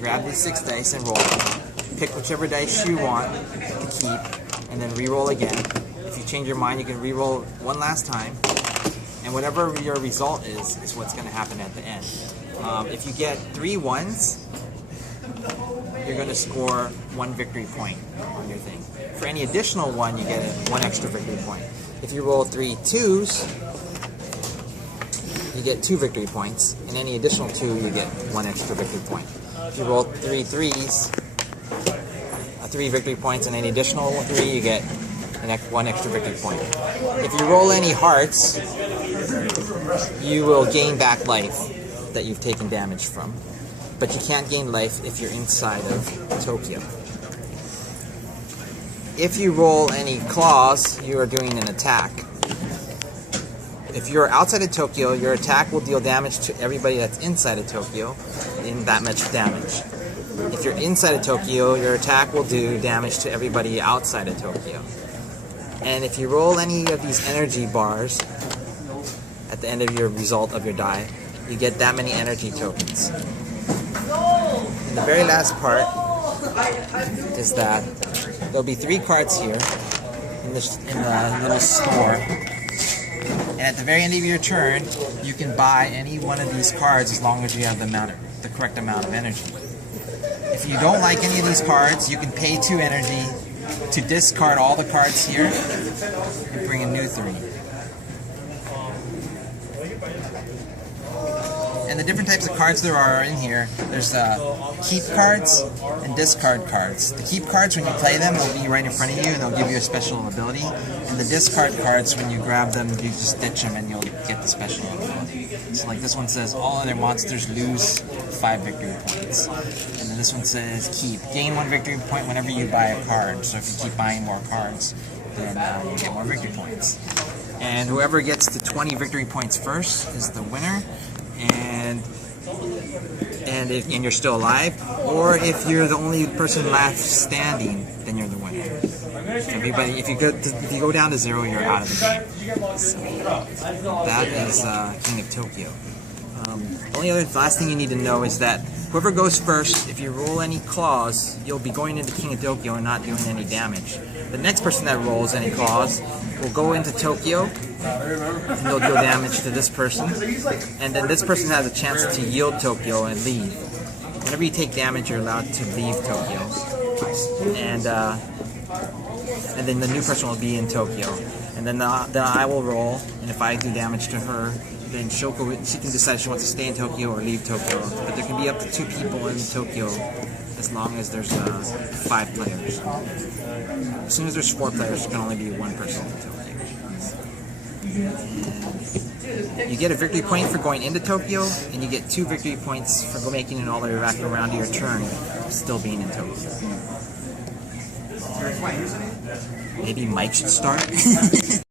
grab these 6 dice and roll them. Pick whichever dice you want to keep, and then re-roll again. If you change your mind, you can re-roll one last time, and whatever your result is what's going to happen at the end. If you get 3 1s, you're going to score 1 victory point on your thing. For any additional 1, you get 1 extra victory point. If you roll 3 2s, you get 2 victory points, and any additional 2, you get 1 extra victory point. If you roll 3 3s, 3 victory points, and any additional 3, you get 1 extra victory point. If you roll any hearts, you will gain back life that you've taken damage from. But you can't gain life if you're inside of Tokyo. If you roll any claws, you are doing an attack. If you're outside of Tokyo, your attack will deal damage to everybody that's inside of Tokyo in that much damage. If you're inside of Tokyo, your attack will do damage to everybody outside of Tokyo. And if you roll any of these energy bars at the end of your result of your die, you get that many energy tokens. And the very last part is that there'll be 3 cards here in the little store. And at the very end of your turn, you can buy any one of these cards as long as you have the correct amount of energy. If you don't like any of these cards, you can pay 2 energy to discard all the cards here and bring a new 3. And the different types of cards there are in here, there's keep cards and discard cards. The keep cards, when you play them, they'll be right in front of you and they'll give you a special ability. And the discard cards, when you grab them, you just ditch them and you'll get the special ability. So like this one says, all other monsters lose 5 victory points. And then this one says, keep. Gain 1 victory point whenever you buy a card. So if you keep buying more cards, then you get more victory points. And whoever gets to 20 victory points first is the winner. And you're still alive, or if you're the only person left standing, then you're the winner. Everybody, if you go down to 0, you're out of the game. So that is King of Tokyo. Only other last thing you need to know is that whoever goes first, if you roll any claws, you'll be going into King of Tokyo and not doing any damage. The next person that rolls any claws will go into Tokyo, and they'll deal damage to this person, and then this person has a chance to yield Tokyo and leave. Whenever you take damage, you're allowed to leave Tokyo, and then the new person will be in Tokyo, and then I will roll, and if I do damage to her, then she can decide if she wants to stay in Tokyo or leave Tokyo. But there can be up to 2 people in Tokyo as long as there's 5 players. As soon as there's 4 players, there can only be 1 person in Tokyo. You get a victory point for going into Tokyo, and you get 2 victory points for making it all the way back around to your turn, still being in Tokyo. Maybe Mike should start?